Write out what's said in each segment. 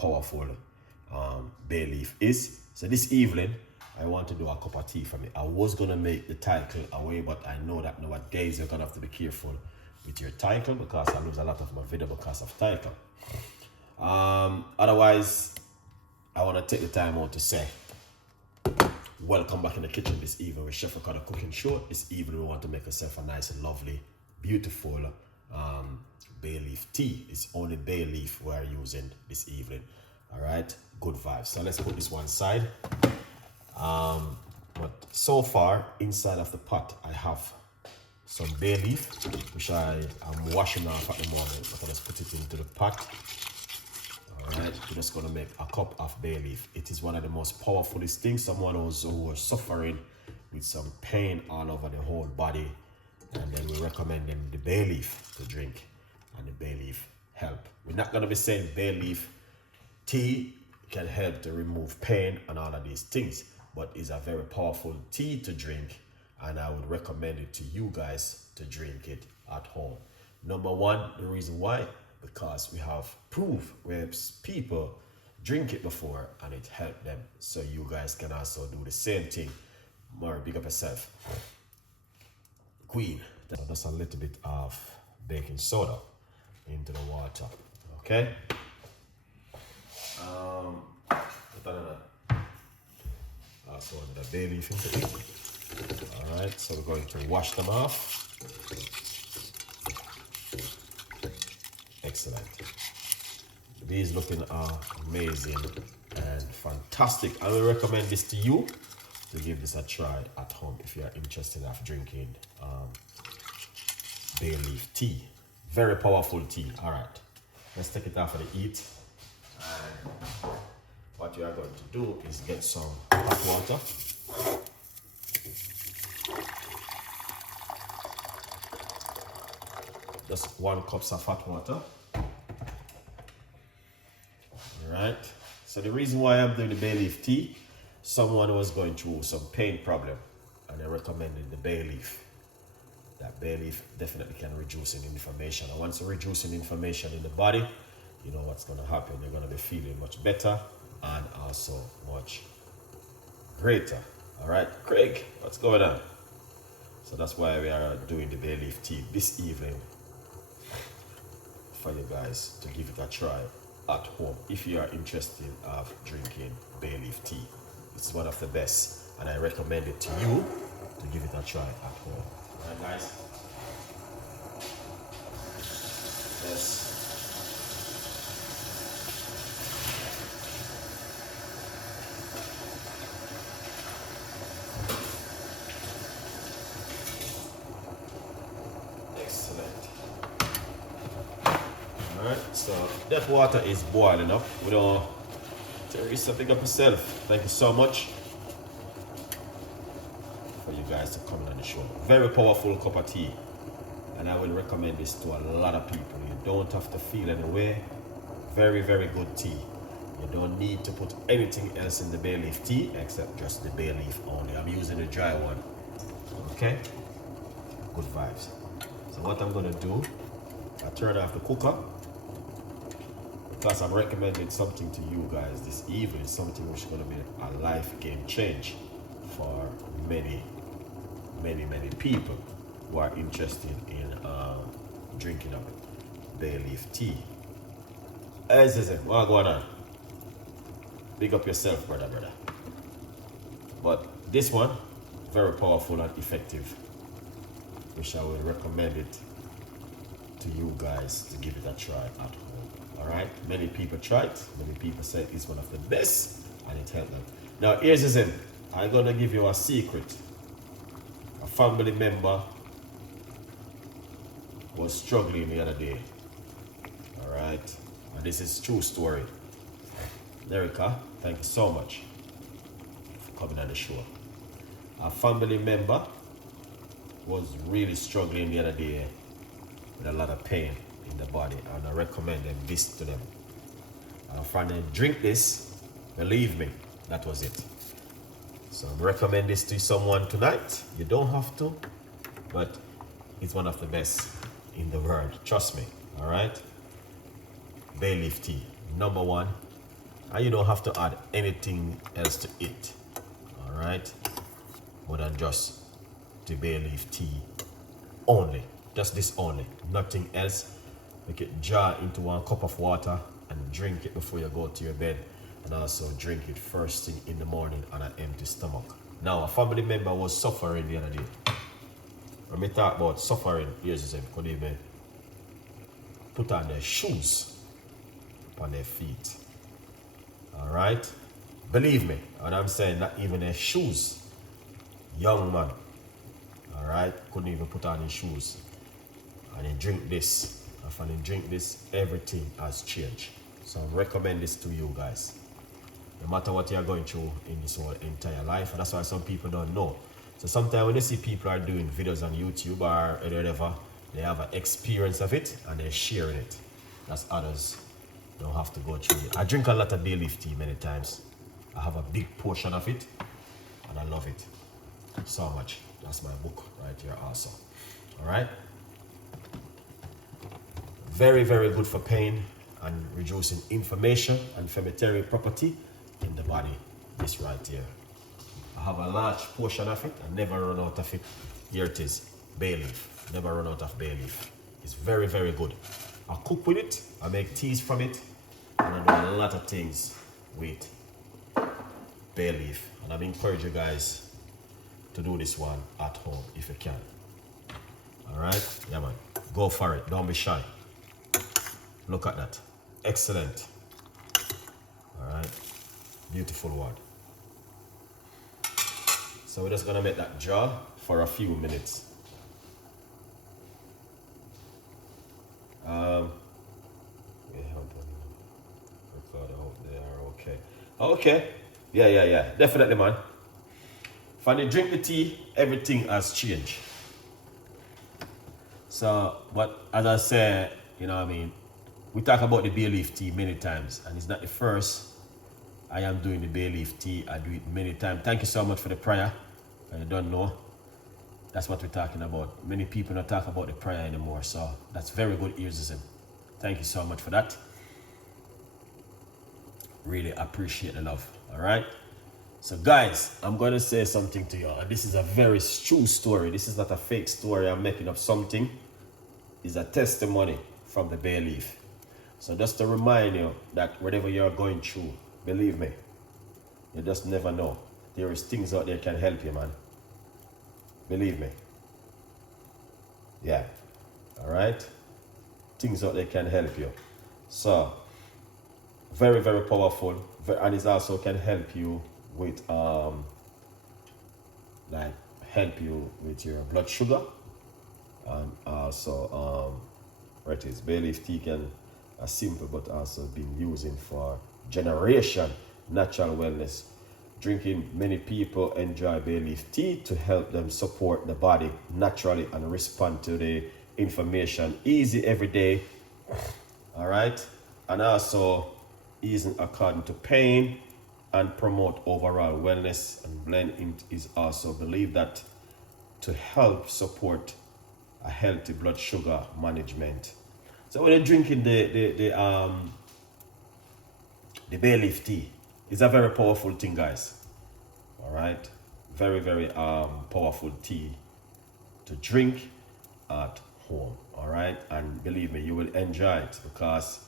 powerful bay leaf is. So this evening, I want to do a cup of tea for me. I was gonna make the title away, but I know that nowadays you're gonna have to be careful with your title because I lose a lot of my video because of title. Otherwise, I want to take the time out to say welcome back in the kitchen this evening with Chef Ricardo Cooking Show. This evening we want to make ourselves a nice and lovely, beautiful bay leaf tea. It's only bay leaf we're using this evening. All right, good vibes. So let's put this one side. But so far inside of the pot I have some bay leaf which I am washing off at the moment. I'm gonna put it into the pot. Alright, we're just gonna make a cup of bay leaf. It is one of the most powerful things. Someone who was suffering with some pain all over the whole body, and then we recommend them the bay leaf to drink, and the bay leaf help. We're not gonna be saying bay leaf tea can help to remove pain and all of these things, but it's a very powerful tea to drink, and I would recommend it to you guys to drink it at home. Number one, the reason why, because we have proof where people drink it before and it helped them. So you guys can also do the same thing. More big up yourself. Queen. Just a little bit of baking soda into the water. Okay? Also the bay leaf into it. Alright, so we're going to wash them off. Excellent. These looking amazing and fantastic. I will recommend this to you to give this a try at home if you are interested in drinking bay leaf tea. Very powerful tea. All right, let's take it off of the heat. And what you are going to do is get some hot water. Just 1 cup of hot water. Alright, so the reason why I'm doing the bay leaf tea, someone was going through some pain problem and I recommended the bay leaf. That bay leaf definitely can reduce in inflammation, and once you're reducing inflammation in the body, you know what's going to happen. You're going to be feeling much better and also much greater. Alright, Craig, what's going on? So that's why we are doing the bay leaf tea this evening for you guys to give it a try at home if you are interested of drinking bay leaf tea. It's one of the best, and I recommend it to you to give it a try at home. Alright guys, yes. Alright, so that water is boiling up. We don't Teresa, pick up yourself. Thank you so much for you guys to come on the show. Very powerful cup of tea, and I will recommend this to a lot of people. You don't have to feel any way. Very, very good tea. You don't need to put anything else in the bay leaf tea except just the bay leaf only. I'm using the dry one. Okay? Good vibes. So what I'm gonna do, I turn off the cooker because I'm recommending something to you guys this evening, something which is gonna be a life game change for many people who are interested in drinking a bay leaf tea. As I said, what's going on? Big up yourself, brother. But this one, very powerful and effective, which I will recommend it to you guys to give it a try at home. All right, many people try it. Many people say it's one of the best, and it helped them. Now, here's the thing. I'm gonna give you a secret. A family member was struggling the other day. All right, and this is true story. Erica, thank you so much for coming on the show. A family member was really struggling the other day with a lot of pain in the body, and I recommend them this to them. And if they drink this, believe me, that was it. So I recommend this to someone tonight. You don't have to, but it's one of the best in the world. Trust me. All right. Bay leaf tea, #1 And you don't have to add anything else to it. All right, more than just the bay leaf tea only. Just this only, nothing else. Make it jar into 1 cup of water and drink it before you go to your bed, and also drink it first thing in the morning on an empty stomach. Now, a family member was suffering the other day. When we talk about suffering, here's them could even put on their shoes upon their feet. All right, believe me, and I'm saying not even their shoes. Young man, all right, couldn't even put on his shoes, and he drink this. And when he drink this, everything has changed. So I recommend this to you guys. No matter what you're going through in this whole entire life, and that's why some people don't know. So sometimes when you see people are doing videos on YouTube or whatever, they have an experience of it and they're sharing it. That's others don't have to go through it. I drink a lot of bay leaf tea many times. I have a big portion of it and I love it so much. That's my book right here also. All right. Very, very good for pain and reducing inflammation and inflammatory property in the body. This right here. I have a large portion of it. I never run out of it. Here it is, bay leaf. Never run out of bay leaf. It's very, very good. I cook with it. I make teas from it. And I do a lot of things with bay leaf. And I encourage you guys to do this one at home if you can. All right? Yeah, man. Go for it. Don't be shy. Look at that. Excellent. All right. Beautiful one. So we're just going to make that jar for a few minutes. Okay. Okay. Yeah. Definitely, man. When you drink the tea, everything has changed. So, but as I said, you know what I mean, we talk about the bay leaf tea many times, and it's not the first I am doing the bay leaf tea. I do it many times. Thank you so much for the prayer. You don't know. That's what we're talking about. Many people don't talk about the prayer anymore, so that's very good earsism. Thank you so much for that. Really appreciate the love. All right. So guys, I'm going to say something to you, and this is a very true story. This is not a fake story. I'm making up something. It's a testimony from the bay leaf. So just to remind you that whatever you're going through, believe me, you just never know. There is things out there can help you, man. Believe me. Yeah. All right. Things out there can help you. So very, very powerful, and it also can help you with like help you with your blood sugar, and also what it is, bay leaf tea can simple but also been using for generation. Natural wellness. Drinking, many people enjoy bay leaf tea to help them support the body naturally and respond to the inflammation. Easy every day. All right, and also easing according to pain and promote overall wellness. And blending is also believed that to help support a healthy blood sugar management. So when you're drinking the bay leaf tea, it's a very powerful thing, guys. All right, very, very powerful tea to drink at home. All right, and believe me, you will enjoy it, because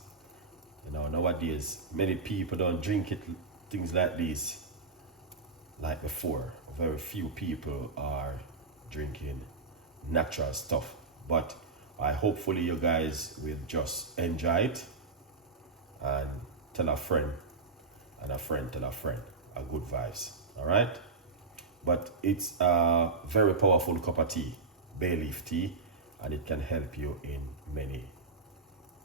you know nowadays many people don't drink it, things like this like before. Very few people are drinking natural stuff, but hopefully you guys will just enjoy it and tell a friend, and a friend tell a friend. A good vibes. All right, but it's a very powerful cup of tea, bay leaf tea, and it can help you in many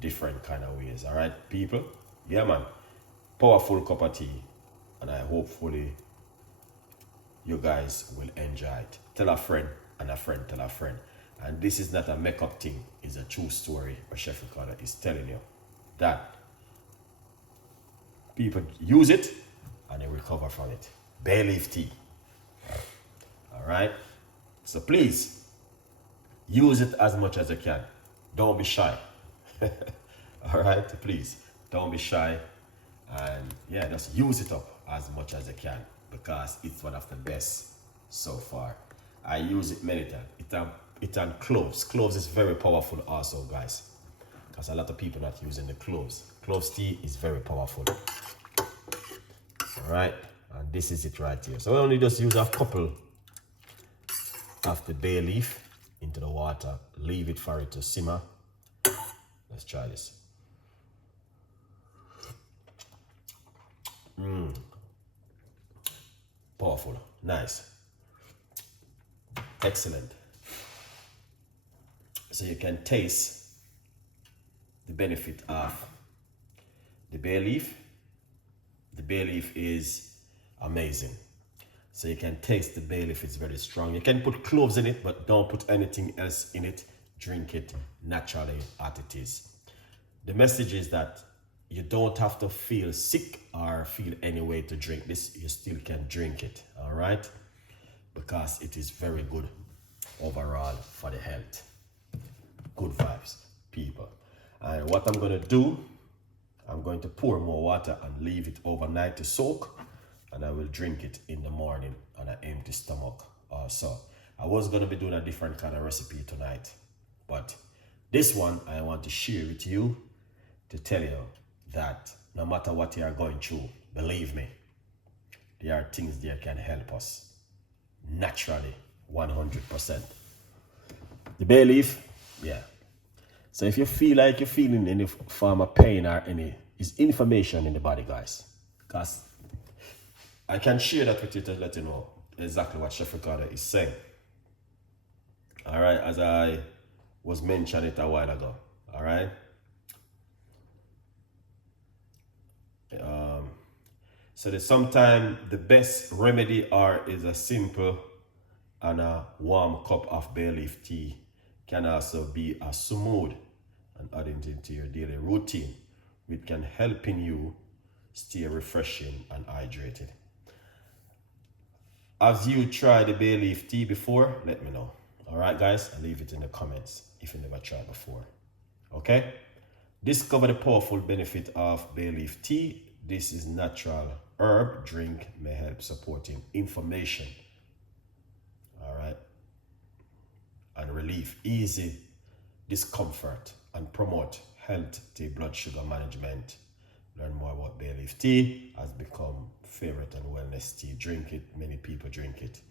different kind of ways. All right, people. Yeah, man. Powerful cup of tea, and I hopefully you guys will enjoy it. Tell a friend, and a friend tell a friend. And this is not a makeup thing. It's a true story. A chef Ricardo is telling you that people use it and they recover from it. Bay leaf tea. All right. So please use it as much as you can. Don't be shy. All right. Please don't be shy. And yeah. yeah, just use it up as much as you can because it's one of the best so far. I use it many times. It and cloves. Cloves is very powerful also, guys, because a lot of people not using the cloves. Cloves tea is very powerful. All right, and this is it right here. So I only just use a couple of the bay leaf into the water, leave it for it to simmer. Let's try this. Powerful, nice, excellent. So you can taste the benefit of the bay leaf. The bay leaf is amazing. So you can taste the bay leaf, it's very strong. You can put cloves in it, but don't put anything else in it. Drink it naturally as it is. The message is that you don't have to feel sick or feel any way to drink this. You still can drink it, all right? Because it is very good overall for the health. Good vibes, people. And what I'm gonna do, I'm going to pour more water and leave it overnight to soak, and I will drink it in the morning on an empty stomach also. I was gonna be doing a different kind of recipe tonight, but this one I want to share with you to tell you that no matter what you are going through, believe me, there are things that can help us naturally, 100%. The bay leaf, yeah. So if you feel like you're feeling any form of pain or any, it's information in the body, guys. Because I can share that with you to let you know exactly what Chef Ricardo is saying. All right, as I was mentioning it a while ago, all right? So that sometimes the best remedy is a simple and a warm cup of bay leaf tea can also be a smooth and adding it to your daily routine, which can help in you stay refreshing and hydrated. Have you tried the bay leaf tea before? Let me know. All right, guys, I'll leave it in the comments if you never tried before. Okay? Discover the powerful benefit of bay leaf tea. This is natural herb drink, may help supporting inflammation. All right? And relieve easy discomfort and promote healthy blood sugar management. Learn more about bay leaf tea. Has become favorite and wellness tea. Drink it. Many people drink it.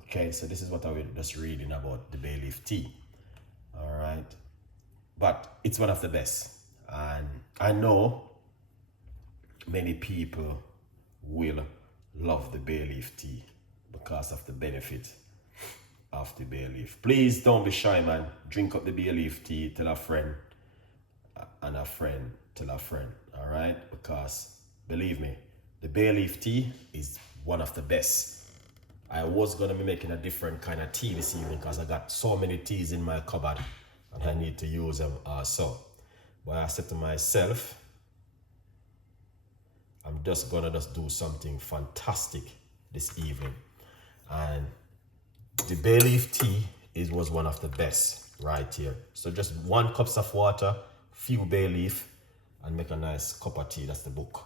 Okay, so this is what I was just reading about the bay leaf tea. All right, but it's one of the best, and I know many people will love the bay leaf tea because of the benefit of the bay leaf. Please don't be shy, man. Drink up the bay leaf tea. Tell a friend, and a friend tell a friend. All right, because believe me, the bay leaf tea is one of the best. I was gonna be making a different kind of tea this evening because I got so many teas in my cupboard and I need to use them also. But I said to myself, I'm just gonna do something fantastic this evening. And the bay leaf tea was one of the best right here. So just 1 cup of water, few bay leaf, and make a nice cup of tea. That's the book.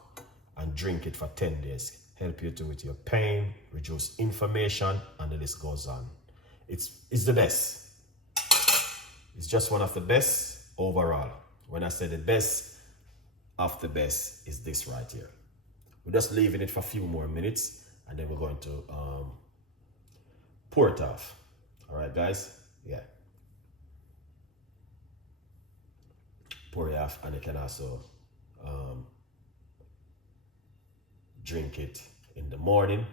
And drink it for 10 days. Help you with your pain, reduce inflammation, and the list goes on. It's the best. It's just one of the best overall. When I say the best of the best is this right here. We're just leaving it for a few more minutes, and then we're going to pour it off. All right, guys? Yeah. Pour it off, and you can also drink it in the morning,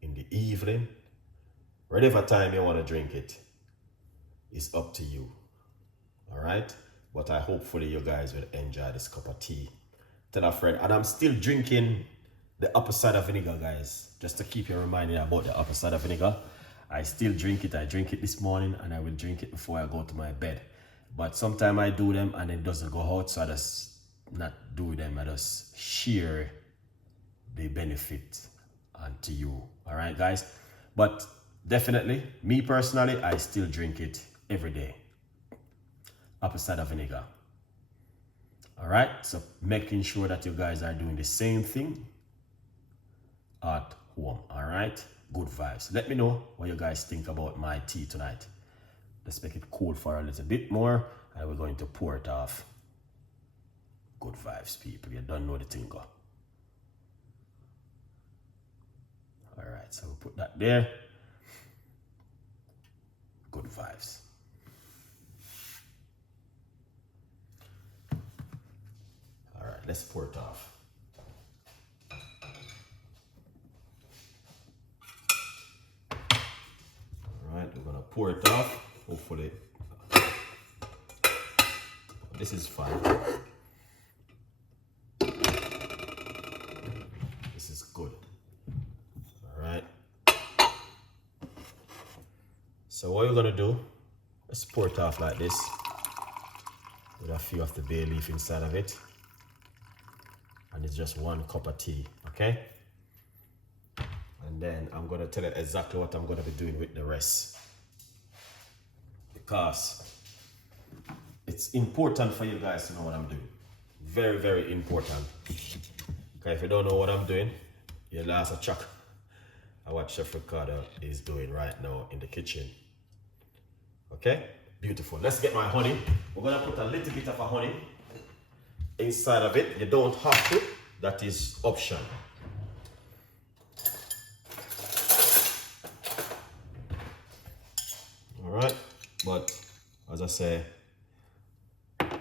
in the evening, whatever time you want to drink it. It's up to you. All right? But I hopefully you guys will enjoy this cup of tea. Tell a friend. And I'm still drinking the apple cider vinegar, guys. Just to keep you reminded about the apple cider vinegar. I still drink it. I drink it this morning, and I will drink it before I go to my bed. But sometimes I do them and it doesn't go out, so I just not do them. I just share the benefit to you. All right, guys? But definitely, me personally, I still drink it every day. Apple cider vinegar. All right, so making sure that you guys are doing the same thing at home. All right, good vibes. Let me know what you guys think about my tea tonight. Let's make it cool for a little bit more, and we're going to pour it off. Good vibes, people. You don't know the thing go. All right, so we'll put that there. Good vibes. All right, let's pour it off. All right, we're gonna pour it off. Hopefully, this is fine. This is good. All right. So what we're gonna do, let's pour it off like this with a few of the bay leaf inside of it. And it's just 1 cup of tea, okay? And then I'm gonna tell you exactly what I'm gonna be doing with the rest. Because it's important for you guys to know what I'm doing. Very, very important. Okay, if you don't know what I'm doing, you'll ask a chuck at what Chef Ricardo is doing right now in the kitchen. Okay, beautiful. Let's get my honey. We're gonna put a little bit of a honey inside of it. You don't have to, that is option. All right, but as I say,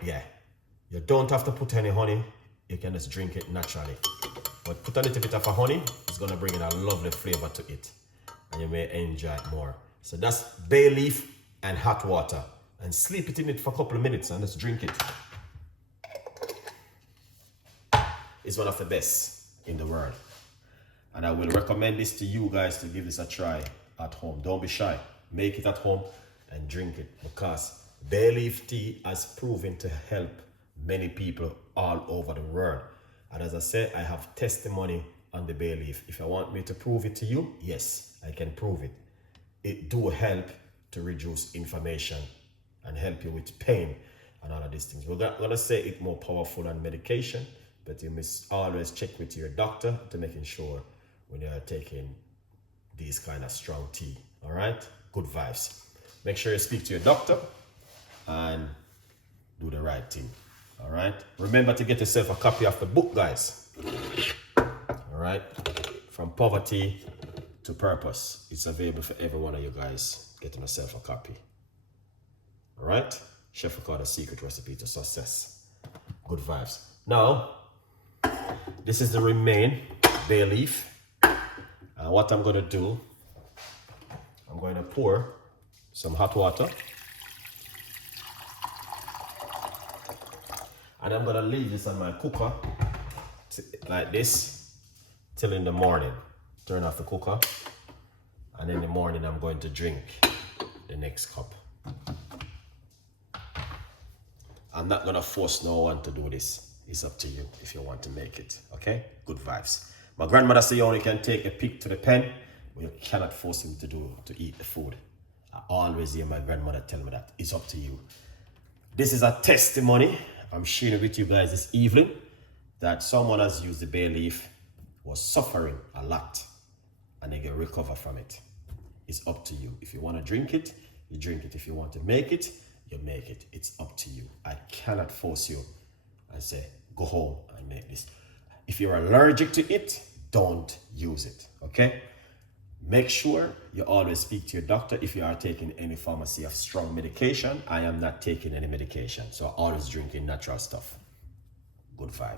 yeah, you don't have to put any honey. You can just drink it naturally. But put a little bit of a honey, it's gonna bring in a lovely flavor to it, and you may enjoy it more. So that's bay leaf and hot water, and sleep it in it for a couple of minutes and just drink it. It's one of the best in the world, and I will recommend this to you guys to give this a try at home. Don't be shy, make it at home and drink it, because bay leaf tea has proven to help many people all over the world. And as I said, I have testimony on the bay leaf. If you want me to prove it to you, yes, I can prove it. It do help to reduce inflammation and help you with pain and all of these things. We're gonna say it more powerful than medication, but you must always check with your doctor to making sure when you're taking these kind of strong tea. All right, good vibes. Make sure you speak to your doctor and do the right thing. All right, remember to get yourself a copy of the book, guys. All right, from poverty to purpose. It's available for every one of you guys getting yourself a copy. All right, Chef Ricardo's secret recipe to success. Good vibes. Now, this is the remain bay leaf. What I'm gonna do, I'm going to pour some hot water, and I'm gonna leave this on my cooker like this till in the morning. Turn off the cooker, and in the morning I'm going to drink the next cup. I'm not gonna force no one to do this. It's up to you if you want to make it, okay? Good vibes. My grandmother said you only can take a pig to the pen, but you cannot force him to eat the food. I always hear my grandmother tell me that. It's up to you. This is a testimony I'm sharing with you guys this evening, that someone has used the bay leaf, was suffering a lot, and they can recover from it. It's up to you. If you want to drink it, you drink it. If you want to make it, you make it. It's up to you. I cannot force you and say, go home and make this. If you're allergic to it, don't use it, okay? Make sure you always speak to your doctor if you are taking any pharmacy of strong medication. I am not taking any medication, so I'm always drinking natural stuff. Good vibes.